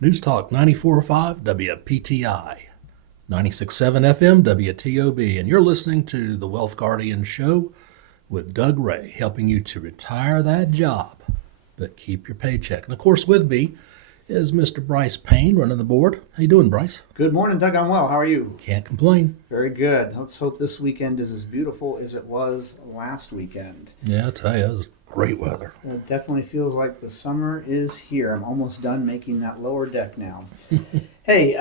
News Talk 94.5 WPTI, 96.7 FM WTOB, and you're listening to the Wealth Guardian Show with Doug Ray, helping you to retire that job, but keep your paycheck. And of course, with me is Mr. Brice Payne running the board. How you doing, Brice? Good morning, Doug. I'm well. How are you? Can't complain. Very good. Let's hope this weekend is as beautiful as it was last weekend. Yeah, I'll tell you, it was great weather. It definitely feels like the summer is here. I'm almost done making that lower deck now. Hey,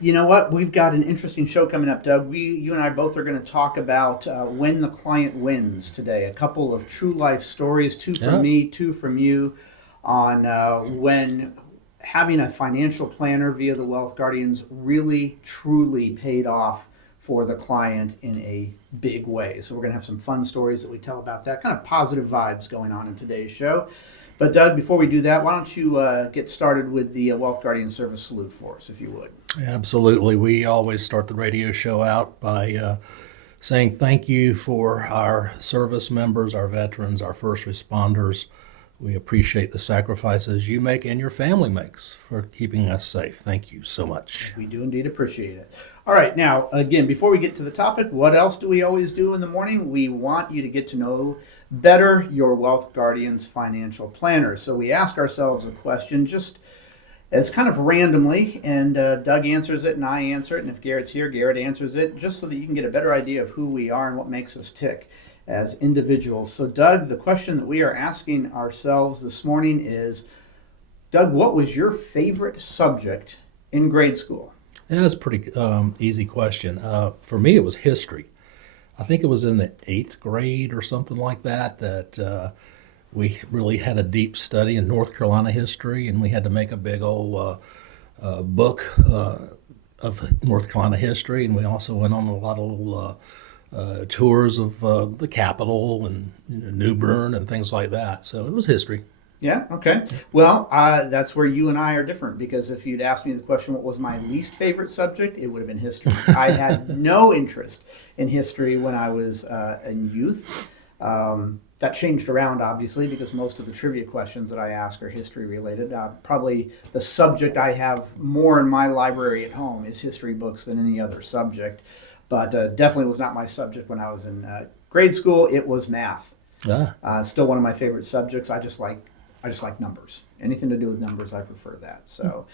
you know what? We've got an interesting show coming up, Doug. You and I both are going to talk about when the client wins today. A couple of true life stories, two from me, two from you, on when having a financial planner via the Wealth Guardians really, truly paid off for the client in a big way. So we're going to have some fun stories that we tell about that, kind of positive vibes going on in today's show. But Doug, before we do that, why don't you get started with the Wealth Guardian Service salute for us, if you would. Absolutely. We always start the radio show out by saying thank you for our service members, our veterans, our first responders. We appreciate the sacrifices you make and your family makes for keeping us safe. Thank you so much. We do indeed appreciate it. All right, now, again, before we get to the topic, what else do we always do in the morning? We want you to get to know better your Wealth Guardian's financial planner. So we ask ourselves a question just as kind of randomly, and Doug answers it and I answer it, and if Garrett's here, Garrett answers it, just so that you can get a better idea of who we are and what makes us tick as individuals. So Doug, the question that we are asking ourselves this morning is, Doug, what was your favorite subject in grade school? Yeah, that's a pretty easy question. For me, it was history. I think it was in the 8th grade or something like that we really had a deep study in North Carolina history, and we had to make a big old book of North Carolina history, and we also went on a lot of little tours of the Capitol and New Bern and things like that. So it was history. Yeah, okay. Well, that's where you and I are different, because if you'd asked me the question, what was my least favorite subject, it would have been history. I had no interest in history when I was in youth. That changed around, obviously, because most of the trivia questions that I ask are history related. Probably the subject I have more in my library at home is history books than any other subject. But definitely was not my subject when I was in grade school. It was math. Still one of my favorite subjects. I just like numbers. Anything to do with numbers, I prefer that. So,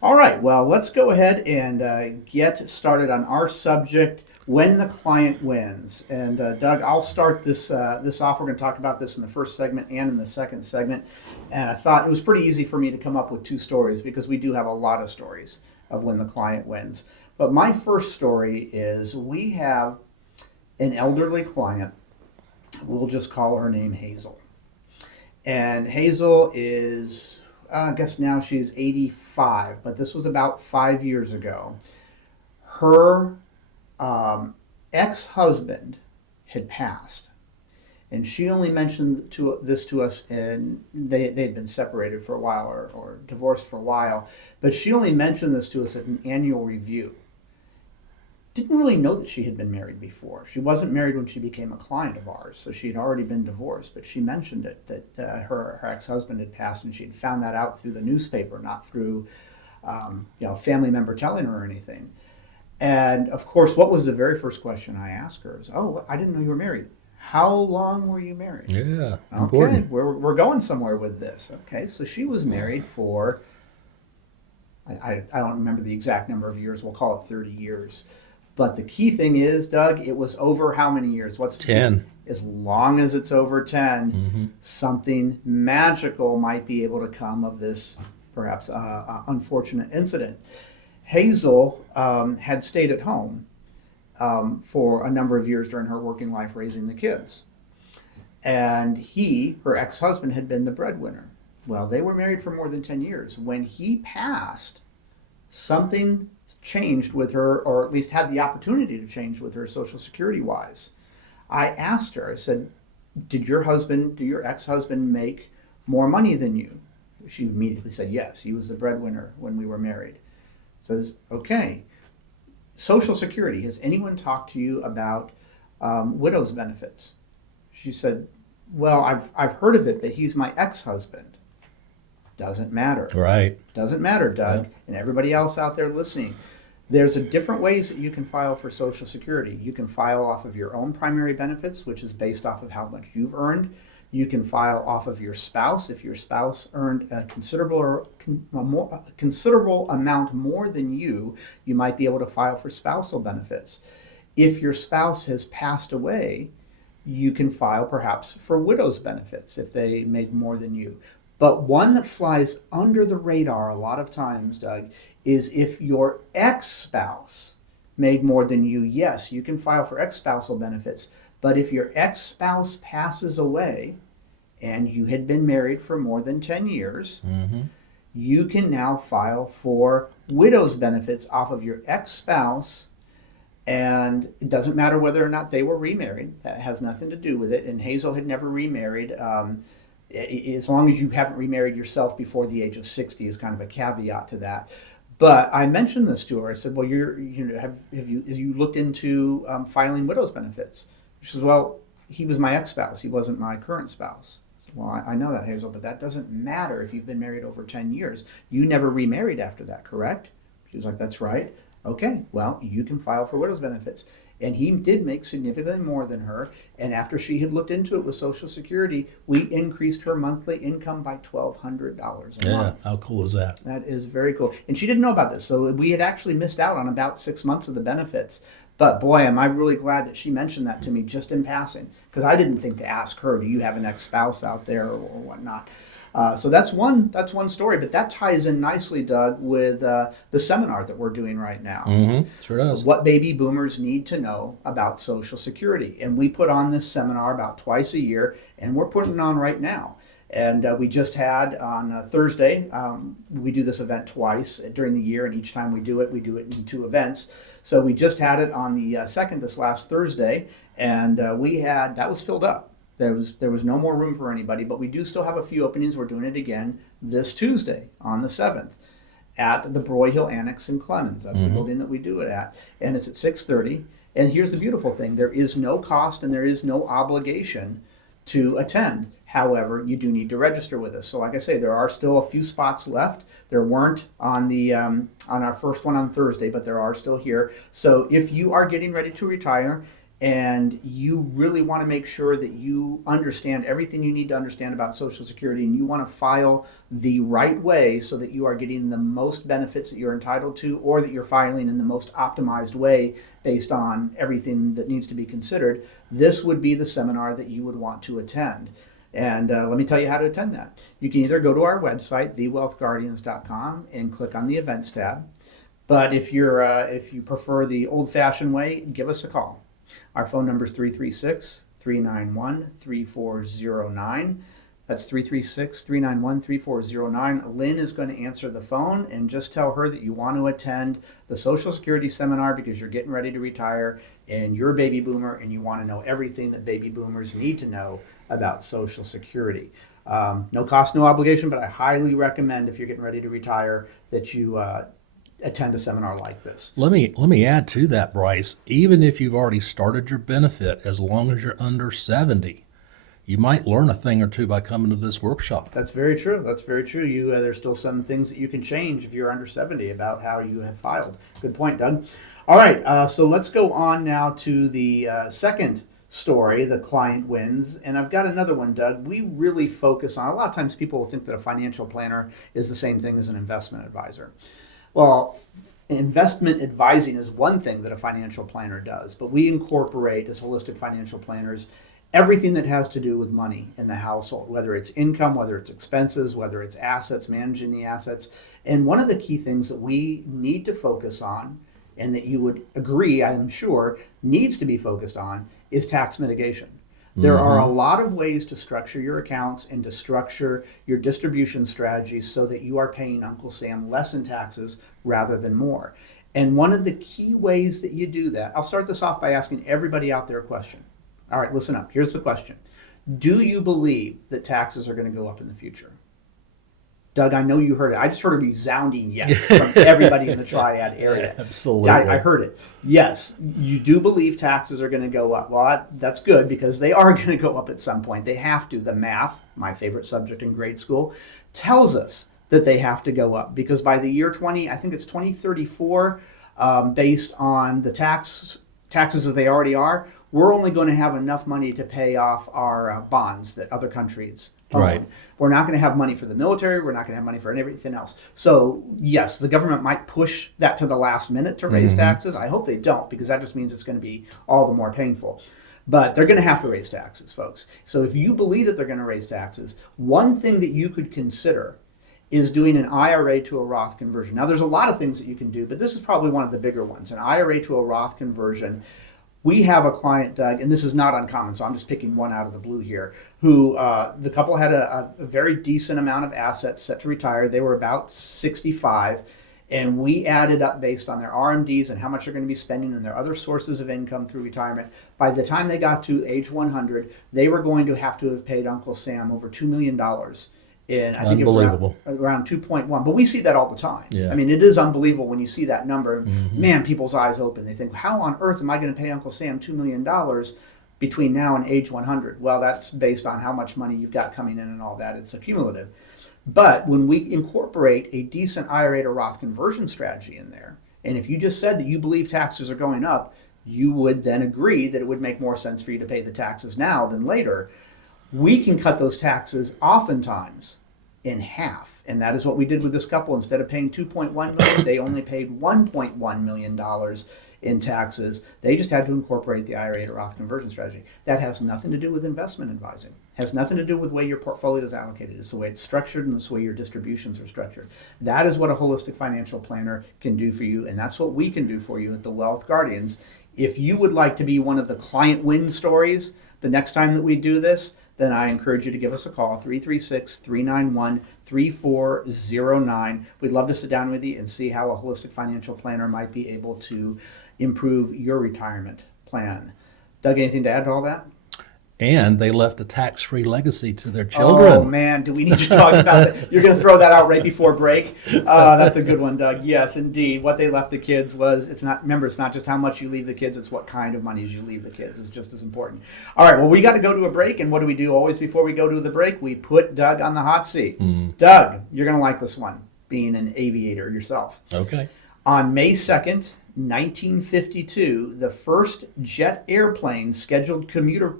all right. Well, let's go ahead and get started on our subject, when the client wins. And Doug, I'll start this off. We're going to talk about this in the first segment and in the second segment. And I thought it was pretty easy for me to come up with two stories, because we do have a lot of stories of when the client wins. But my first story is, we have an elderly client. We'll just call her name Hazel. And Hazel is, I guess now she's 85, but this was about 5 years ago. Her ex-husband had passed. And she only mentioned this to us, and they'd been separated for a while or divorced for a while. But she only mentioned this to us at an annual review. Didn't really know that she had been married before. She wasn't married when she became a client of ours, so she had already been divorced, but she mentioned it, that her ex-husband had passed, and she had found that out through the newspaper, not through a family member telling her or anything. And of course, what was the very first question I asked her is, oh, I didn't know you were married. How long were you married? Yeah, important. Okay, we're going somewhere with this. Okay, so she was married for, I don't remember the exact number of years, we'll call it 30 years. But the key thing is, Doug, it was over how many years? What's 10. As long as it's over 10, something magical might be able to come of this, perhaps unfortunate incident. Hazel had stayed at home for a number of years during her working life, raising the kids. And he, her ex-husband, had been the breadwinner. Well, they were married for more than 10 years. When he passed, something changed with her, or at least had the opportunity to change with her Social Security wise. I asked her, I said, did your ex-husband make more money than you? She immediately said yes. He was the breadwinner when we were married. Says, okay. Social Security, has anyone talked to you about widow's benefits? She said, well, I've heard of it, but he's my ex-husband. Doesn't matter. Right. Doesn't matter, Doug, Yeah. and everybody else out there listening. There's a different ways that you can file for Social Security. You can file off of your own primary benefits, which is based off of how much you've earned. You can file off of your spouse. If your spouse earned a considerable amount more than you might be able to file for spousal benefits. If your spouse has passed away, you can file perhaps for widow's benefits if they made more than you. But one that flies under the radar a lot of times, Doug, is if your ex-spouse made more than you, yes, you can file for ex-spousal benefits. But if your ex-spouse passes away and you had been married for more than 10 years, you can now file for widow's benefits off of your ex-spouse. And it doesn't matter whether or not they were remarried. That has nothing to do with it. And Hazel had never remarried. As long as you haven't remarried yourself before the age of 60 is kind of a caveat to that. But I mentioned this to her. I said, well, have you looked into filing widow's benefits? She says, well, he was my ex-spouse. He wasn't my current spouse. I said, well, I know that, Hazel, but that doesn't matter if you've been married over 10 years. You never remarried after that, correct? She was like, that's right. Okay, well, you can file for widow's benefits. And he did make significantly more than her. And after she had looked into it with Social Security, we increased her monthly income by $1,200 a month. How cool is that? That is very cool. And she didn't know about this. So we had actually missed out on about 6 months of the benefits. But boy, am I really glad that she mentioned that to me just in passing. Because I didn't think to ask her, do you have an ex-spouse out there or whatnot? So that's one story, but that ties in nicely, Doug, with the seminar that we're doing right now. Sure does. What baby boomers need to know about Social Security. And we put on this seminar about twice a year, and we're putting it on right now. And we just had on Thursday, we do this event twice during the year, and each time we do it in 2 events. So we just had it on the 2nd, this last Thursday, and that was filled up. There was no more room for anybody, but we do still have a few openings. We're doing it again this Tuesday on the 7th at the Broyhill Annex in Clemens. That's the building that we do it at, and it's at 6:30. And here's the beautiful thing: there is no cost and there is no obligation to attend. However, you do need to register with us. So, like I say, there are still a few spots left. There weren't on the on our first one on Thursday, but there are still here. So, if you are getting ready to retire, and you really want to make sure that you understand everything you need to understand about Social Security, and you want to file the right way so that you are getting the most benefits that you're entitled to, or that you're filing in the most optimized way based on everything that needs to be considered, this would be the seminar that you would want to attend. And let me tell you how to attend that. You can either go to our website, thewealthguardians.com, and click on the events tab. But if you prefer the old-fashioned way, give us a call. Our phone number is 336-391-3409. That's 336-391-3409. Lynn is going to answer the phone, and just tell her that you want to attend the Social Security seminar because you're getting ready to retire and you're a baby boomer and you want to know everything that baby boomers need to know about Social Security. No cost, no obligation, but I highly recommend if you're getting ready to retire that you attend a seminar like this. Let me add to that, Brice. Even if you've already started your benefit, as long as you're under 70, you might learn a thing or two by coming to this workshop. That's very true. That's very true. There's still some things that you can change if you're under 70 about how you have filed. Good point, Doug. All right, so let's go on now to the second story, the client wins. And I've got another one, Doug. We really focus on, a lot of times people will think that a financial planner is the same thing as an investment advisor. Well, investment advising is one thing that a financial planner does, but we incorporate, as holistic financial planners, everything that has to do with money in the household, whether it's income, whether it's expenses, whether it's assets, managing the assets. And one of the key things that we need to focus on, and that you would agree, I'm sure, needs to be focused on, is tax mitigation. There are a lot of ways to structure your accounts and to structure your distribution strategies so that you are paying Uncle Sam less in taxes rather than more. And one of the key ways that you do that, I'll start this off by asking everybody out there a question. All right, listen up. Here's the question. Do you believe that taxes are going to go up in the future? Doug, I know you heard it. I just heard a resounding yes from everybody in the Triad area. Absolutely. I heard it. Yes, you do believe taxes are going to go up. Well, that's good because they are going to go up at some point. They have to. The math, my favorite subject in grade school, tells us that they have to go up because by the year 2034, based on the taxes as they already are, we're only going to have enough money to pay off our bonds that other countries own. Right. We're not going to have money for the military. We're not going to have money for everything else. So, yes, the government might push that to the last minute to raise taxes. I hope they don't because that just means it's going to be all the more painful. But they're going to have to raise taxes, folks. So if you believe that they're going to raise taxes, one thing that you could consider is doing an IRA to a Roth conversion. Now, there's a lot of things that you can do, but this is probably one of the bigger ones, an IRA to a Roth conversion. We have a client, Doug, and this is not uncommon, so I'm just picking one out of the blue here, who the couple had a very decent amount of assets set to retire. They were about 65, and we added up based on their RMDs and how much they're going to be spending and their other sources of income through retirement. By the time they got to age 100, they were going to have paid Uncle Sam over $2 million. And I think it was around 2.1, but we see that all the time. Yeah. I mean, it is unbelievable when you see that number. Man, people's eyes open. They think, how on earth am I going to pay Uncle Sam $2 million between now and age 100? Well, that's based on how much money you've got coming in and all that. It's accumulative. But when we incorporate a decent IRA to Roth conversion strategy in there, and if you just said that you believe taxes are going up, you would then agree that it would make more sense for you to pay the taxes now than later. We can cut those taxes oftentimes in half. And that is what we did with this couple. Instead of paying $2.1 million, they only paid $1.1 million in taxes. They just had to incorporate the IRA to Roth conversion strategy. That has nothing to do with investment advising. Has nothing to do with the way your portfolio is allocated. It's the way it's structured and it's the way your distributions are structured. That is what a holistic financial planner can do for you. And that's what we can do for you at the Wealth Guardians. If you would like to be one of the client win stories the next time that we do this, then I encourage you to give us a call, 336-391-3409. We'd love to sit down with you and see how a holistic financial planner might be able to improve your retirement plan. Doug, anything to add to all that? And they left a tax-free legacy to their children. Oh, man, do we need to talk about that? You're going to throw that out right before break? That's a good one, Doug. Yes, indeed. What they left the kids was, it's not just how much you leave the kids, it's what kind of money you leave the kids is just as important. All right, well, we got to go to a break, and what do we do always before we go to the break? We put Doug on the hot seat. Doug, you're going to like this one, being an aviator yourself. Okay. On May 2nd, 1952, the first jet airplane scheduled commuter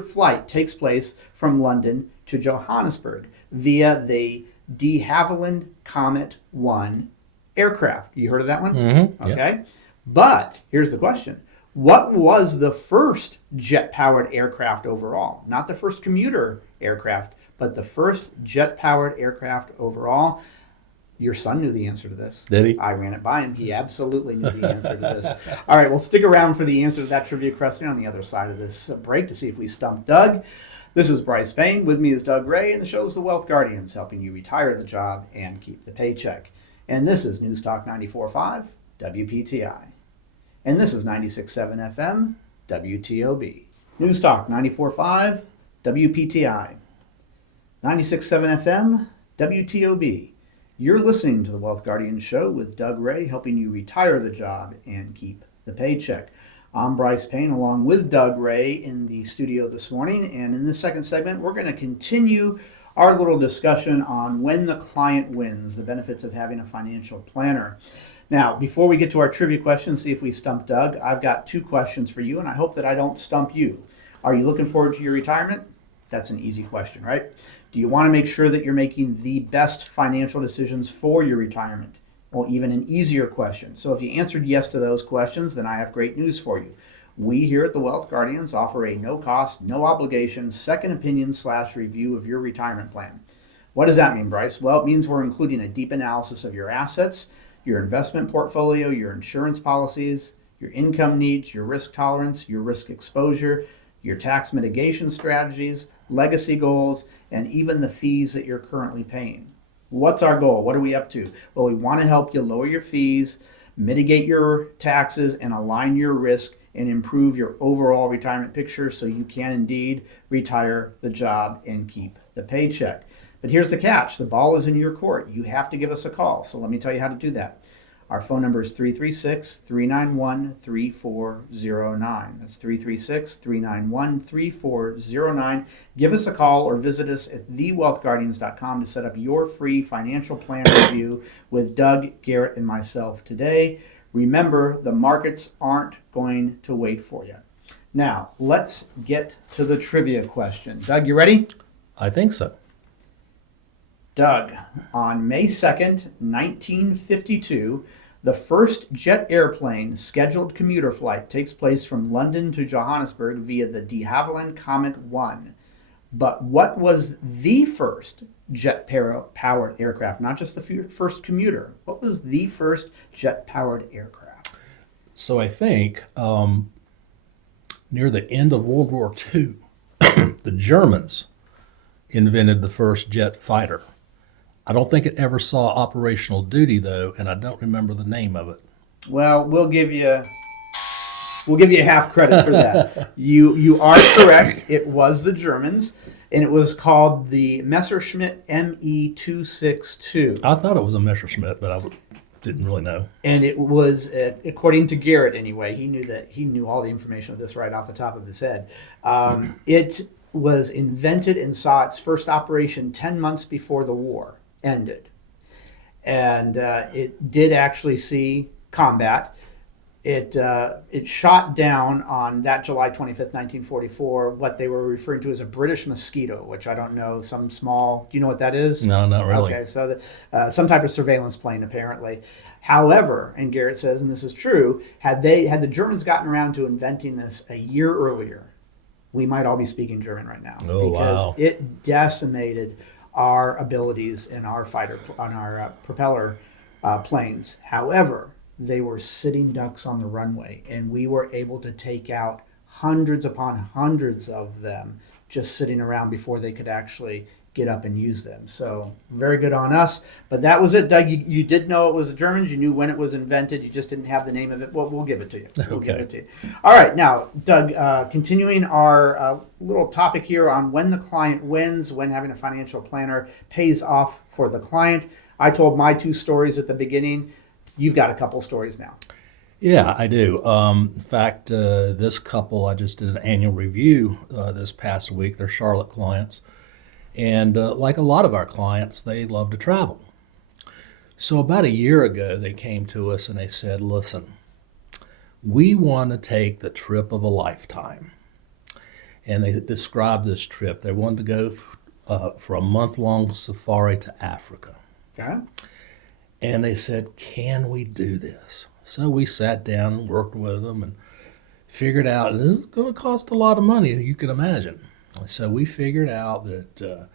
flight takes place from London to Johannesburg via the de Havilland Comet 1 aircraft. You heard of that one? Okay. Yep. But here's the question. What was the first jet-powered aircraft overall? Not the first commuter aircraft, but the first jet-powered aircraft overall. Your son knew the answer to this. Did he? I ran it by him. He absolutely knew the answer to this. All right, well, stick around for the answer to that trivia question on the other side of this break to see if we stump Doug. This is Brice Payne. With me is Doug Ray, and the show is The Wealth Guardians, helping you retire the job and keep the paycheck. And this is News Talk 94.5 WPTI. And this is 96.7 FM WTOB. News Talk 94.5 WPTI. 96.7 FM WTOB. You're listening to the Wealth Guardian Show with Doug Ray, helping you retire the job and keep the paycheck. I'm Brice Payne along with Doug Ray in the studio this morning. And in this second segment, we're going to continue our little discussion on when the client wins, the benefits of having a financial planner. Now, before we get to our trivia questions, see if we stump Doug, I've got two questions for you, and I hope that I don't stump you. Are you looking forward to your retirement? That's an easy question, right? Do you want to make sure that you're making the best financial decisions for your retirement? Well, even an easier question. So if you answered yes to those questions, then I have great news for you. We here at the Wealth Guardians offer a no-cost, no-obligation second opinion/review of your retirement plan. What does that mean, Brice? Well, it means we're including a deep analysis of your assets, your investment portfolio, your insurance policies, your income needs, your risk tolerance, your risk exposure, your tax mitigation strategies, legacy goals, and even the fees that you're currently paying. What's our goal? What are we up to? Well, we want to help you lower your fees, mitigate your taxes, and align your risk and improve your overall retirement picture so you can indeed retire the job and keep the paycheck. But here's the catch. The ball is in your court. You have to give us a call. So let me tell you how to do that. Our phone number is 336-391-3409. That's 336-391-3409. Give us a call or visit us at thewealthguardians.com to set up your free financial plan review with Doug, Garrett, and myself today. Remember, the markets aren't going to wait for you. Now, let's get to the trivia question. Doug, you ready? I think so. Doug, on May 2nd, 1952, the first jet airplane scheduled commuter flight takes place from London to Johannesburg via the de Havilland Comet 1. But what was the first jet-powered aircraft? Not just the first commuter. What was the first jet-powered aircraft? So I think near the end of World War II, the Germans invented the first jet fighter. I don't think it ever saw operational duty, though, and I don't remember the name of it. Well, we'll give you half credit for that. You are correct. It was the Germans, and it was called the Messerschmitt Me-262. I thought it was a Messerschmitt, but I didn't really know. And it was, according to Garrett anyway, he knew all the information of this right off the top of his head. It was invented and saw its first operation 10 months before the war ended. And it did actually see combat. It shot down on that July 25th, 1944, what they were referring to as a British Mosquito, which I don't know, some small, do you know what that is? No, not really. Okay, so some type of surveillance plane, apparently. However, and Garrett says, and this is true, had the Germans gotten around to inventing this a year earlier, we might all be speaking German right now. Oh, because wow. it decimated our abilities in our propeller planes. However, they were sitting ducks on the runway, and we were able to take out hundreds upon hundreds of them just sitting around before they could actually get up and use them. So very good on us. But that was it, Doug. You did know it was the Germans. You knew when it was invented. You just didn't have the name of it. Well, we'll give it to you. We'll give it to you. All right. Now, Doug, continuing our little topic here on when the client wins, when having a financial planner pays off for the client. I told my two stories at the beginning. You've got a couple stories now. Yeah, I do. In fact, this couple, I just did an annual review this past week. They're Charlotte clients. And like a lot of our clients, they love to travel. So about a year ago, they came to us and they said, listen, we want to take the trip of a lifetime. And they described this trip. They wanted to go for a month-long safari to Africa. Okay. And they said, can we do this? So we sat down and worked with them and figured out this is going to cost a lot of money, you can imagine. So we figured out that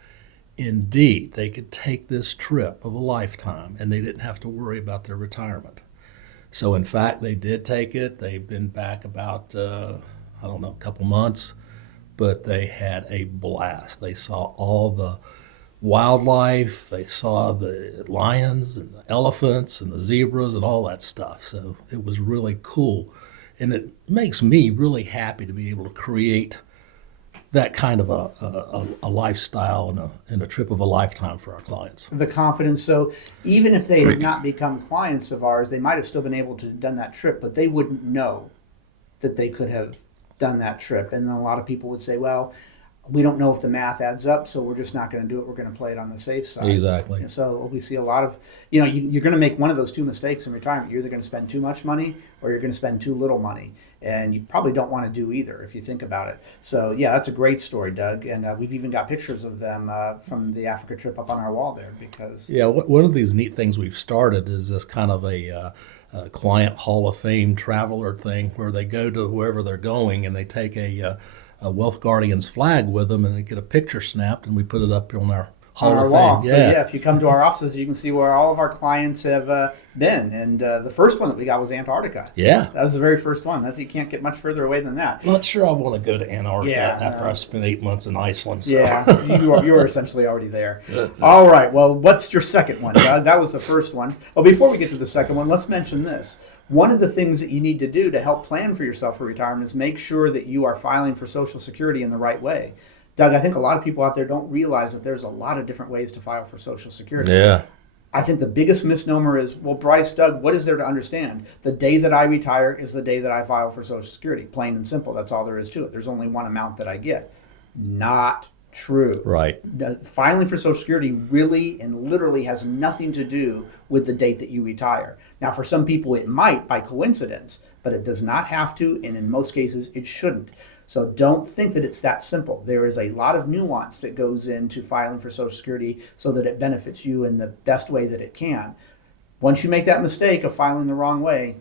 indeed they could take this trip of a lifetime and they didn't have to worry about their retirement. So in fact, they did take it. They've been back about, a couple months, but they had a blast. They saw all the wildlife, they saw the lions and the elephants and the zebras and all that stuff. So it was really cool. And it makes me really happy to be able to create that kind of a lifestyle and a trip of a lifetime for our clients. The confidence. So even if they had not become clients of ours, they might have still been able to have done that trip, but they wouldn't know that they could have done that trip. And a lot of people would say, well, we don't know if the math adds up, so we're just not going to do it. We're going to play it on the safe side. Exactly. So we see a lot of, you're going to make one of those two mistakes in retirement. You're either going to spend too much money or you're going to spend too little money. And you probably don't want to do either if you think about it. So, yeah, that's a great story, Doug. And we've even got pictures of them from the Africa trip up on our wall there because... Yeah, one of these neat things we've started is this kind of a client Hall of Fame traveler thing where they go to wherever they're going and they take a Wealth Guardians flag with them and they get a picture snapped and we put it up on our Hall of wall. Fame. So if you come to our offices, you can see where all of our clients have been. And the first one that we got was Antarctica. Yeah. That was the very first one. You can't get much further away than that. I'm not sure I want to go to Antarctica after I spent 8 months in Iceland. So. Yeah, you were essentially already there. All right, well, what's your second one? That was the first one. Well, before we get to the second one, let's mention this. One of the things that you need to do to help plan for yourself for retirement is make sure that you are filing for Social Security in the right way. Doug, I think a lot of people out there don't realize that there's a lot of different ways to file for Social Security. Yeah. I think the biggest misnomer is, well, Brice, Doug, what is there to understand? The day that I retire is the day that I file for Social Security. Plain and simple. That's all there is to it. There's only one amount that I get. Not true. Right. Filing for Social Security really and literally has nothing to do with the date that you retire. Now, for some people, it might by coincidence, but it does not have to, and in most cases, it shouldn't. So don't think that it's that simple. There is a lot of nuance that goes into filing for Social Security so that it benefits you in the best way that it can. Once you make that mistake of filing the wrong way,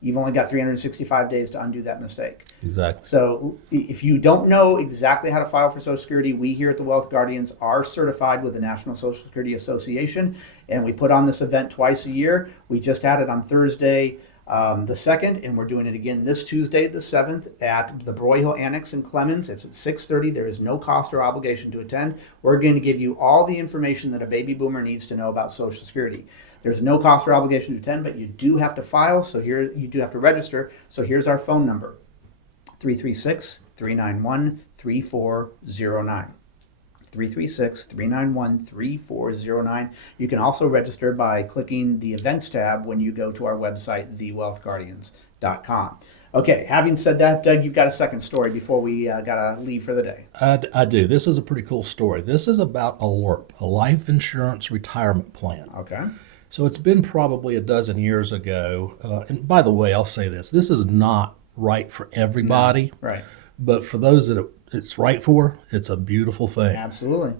you've only got 365 days to undo that mistake. Exactly. So if you don't know exactly how to file for Social Security, we here at the Wealth Guardians are certified with the National Social Security Association, and we put on this event twice a year. We just had it on Thursday, the 2nd, and we're doing it again this Tuesday, the 7th, at the Broyhill Annex in Clemens. It's at 6:30. There is no cost or obligation to attend. We're going to give you all the information that a baby boomer needs to know about Social Security. There's no cost or obligation to attend, but you do have to file, so here you do have to register. So here's our phone number, 336-391-3409. 336-391-3409. You can also register by clicking the events tab when you go to our website, thewealthguardians.com. Okay, having said that, Doug, you've got a second story before we got to leave for the day. I do. This is a pretty cool story. This is about a LIRP, a life insurance retirement plan. Okay. So it's been probably a dozen years ago. And by the way, I'll say this is not right for everybody. No, right. But for those that it's right for, it's a beautiful thing. Absolutely.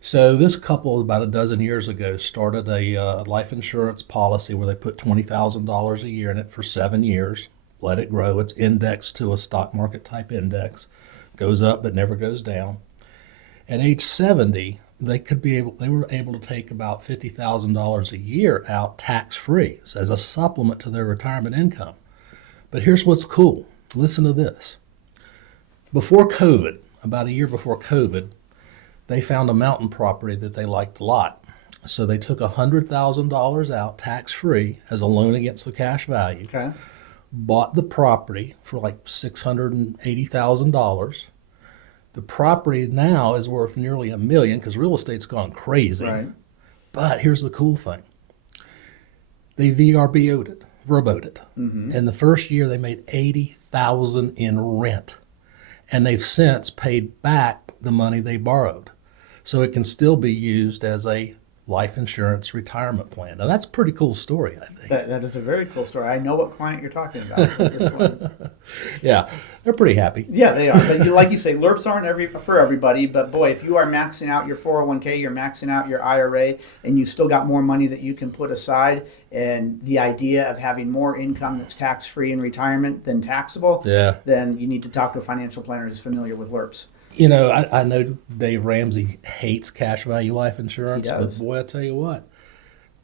So this couple about a dozen years ago started a life insurance policy where they put $20,000 a year in it for 7 years, let it grow. It's indexed to a stock market type index, goes up but never goes down. At age 70, they were able to take about $50,000 a year out tax-free as a supplement to their retirement income. But here's what's cool. Listen to this. Before COVID, about a year before COVID, they found a mountain property that they liked a lot. So they took $100,000 out tax-free as a loan against the cash value, Okay. bought the property for like $680,000. The property now is worth nearly $1 million because real estate's gone crazy. Right. But here's the cool thing. They verboed it. Mm-hmm. In the first year, they made $80,000 in rent. And they've since paid back the money they borrowed. So it can still be used as a life insurance retirement plan. Now, that's a pretty cool story, I think. That is a very cool story. I know what client you're talking about with this one. Yeah, they're pretty happy. Yeah, they are. But like you say, LIRPs aren't for everybody. But boy, if you are maxing out your 401k, you're maxing out your IRA, and you've still got more money that you can put aside, and the idea of having more income that's tax-free in retirement than taxable, Yeah. then you need to talk to a financial planner who's familiar with LIRPs. You know, I know Dave Ramsey hates cash value life insurance, He does. but boy, I tell you what,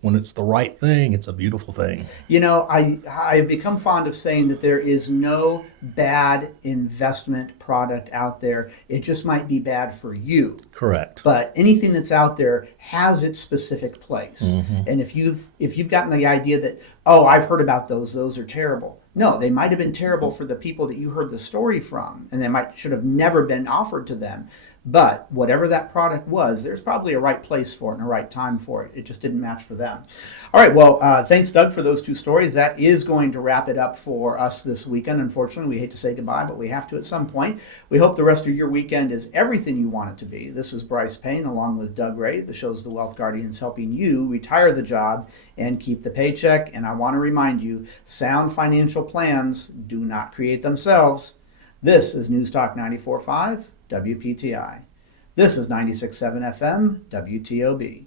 when it's the right thing, it's a beautiful thing. You know, I've become fond of saying that there is no bad investment product out there. It just might be bad for you. Correct. But anything that's out there has its specific place. Mm-hmm. And if you've gotten the idea that, oh, I've heard about those are terrible. No, they might have been terrible for the people that you heard the story from, and they should have never been offered to them. But whatever that product was, there's probably a right place for it and a right time for it. It just didn't match for them. All right, well, thanks, Doug, for those two stories. That is going to wrap it up for us this weekend. Unfortunately, we hate to say goodbye, but we have to at some point. We hope the rest of your weekend is everything you want it to be. This is Brice Payne along with Doug Ray. The show's The Wealth Guardians, helping you retire the job and keep the paycheck. And I want to remind you, sound financial plans do not create themselves. This is News Talk 94.5. WPTI. This is 96.7 FM, WTOB.